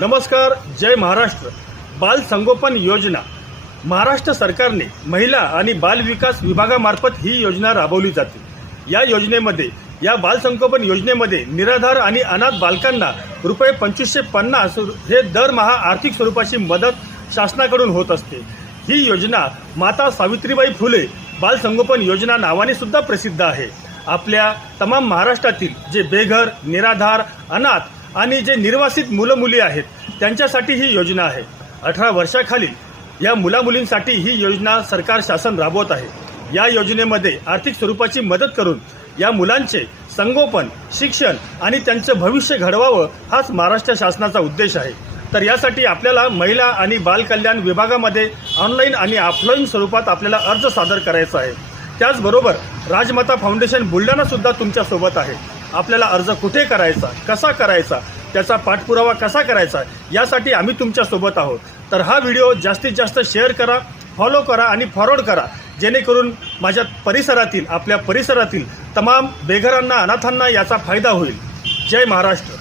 नमस्कार, जय महाराष्ट्र। बाल संगोपन योजना महाराष्ट्र सरकारने महिला आणि बाल विकास विभागामार्फत ही योजना राबवली जाते। या बाल संगोपन योजनेमध्ये निराधार आणि अनाथ बालकांना रुपये 2550 हे दरमहा आर्थिक स्वरूपाची मदत शासनाकडून होत असते। ही योजना माता सावित्रीबाई फुले बाल संगोपन योजना नावाने सुद्धा प्रसिद्ध आहे। आपल्या तमाम महाराष्ट्रातील जे बेघर, निराधार, अनाथ आणि जे निर्वासित मुलं-मुली आहेत त्यांच्यासाठी ही योजना आहे। 18 वर्षाखालील या मुला-मुलींसाठी ही योजना सरकार शासन राबवत आहे। या योजनेमध्ये आर्थिक स्वरूपाची मदत करून या मुलांचे संगोपन, शिक्षण आणि त्यांचं भविष्य घडवावं हाच महाराष्ट्र शासनाचा उद्देश आहे। तर यासाठी आपल्याला महिला आणि बाल कल्याण विभागामध्ये ऑनलाईन आणि ऑफलाईन स्वरूपात आपल्याला अर्ज सादर करायचा आहे। त्याचबरोबर राजमाता फाउंडेशन बुलढाणा सुद्धा तुमच्या सोबत आहे। आपल्याला अर्ज कुठे करायचा, कसा करायचा, त्याचा पाठपुरावा कसा करायचा यासाठी आम्ही तुमच्या सोबत आहोत। तर हा व्हिडिओ जास्तीत जास्त शेअर करा, फॉलो करा आणि फॉरवर्ड करा, जेणेकरून माझ्या परिसरातील, आपल्या परिसरातील तमाम बेघरांना, अनाथांना याचा फायदा होईल। जय महाराष्ट्र।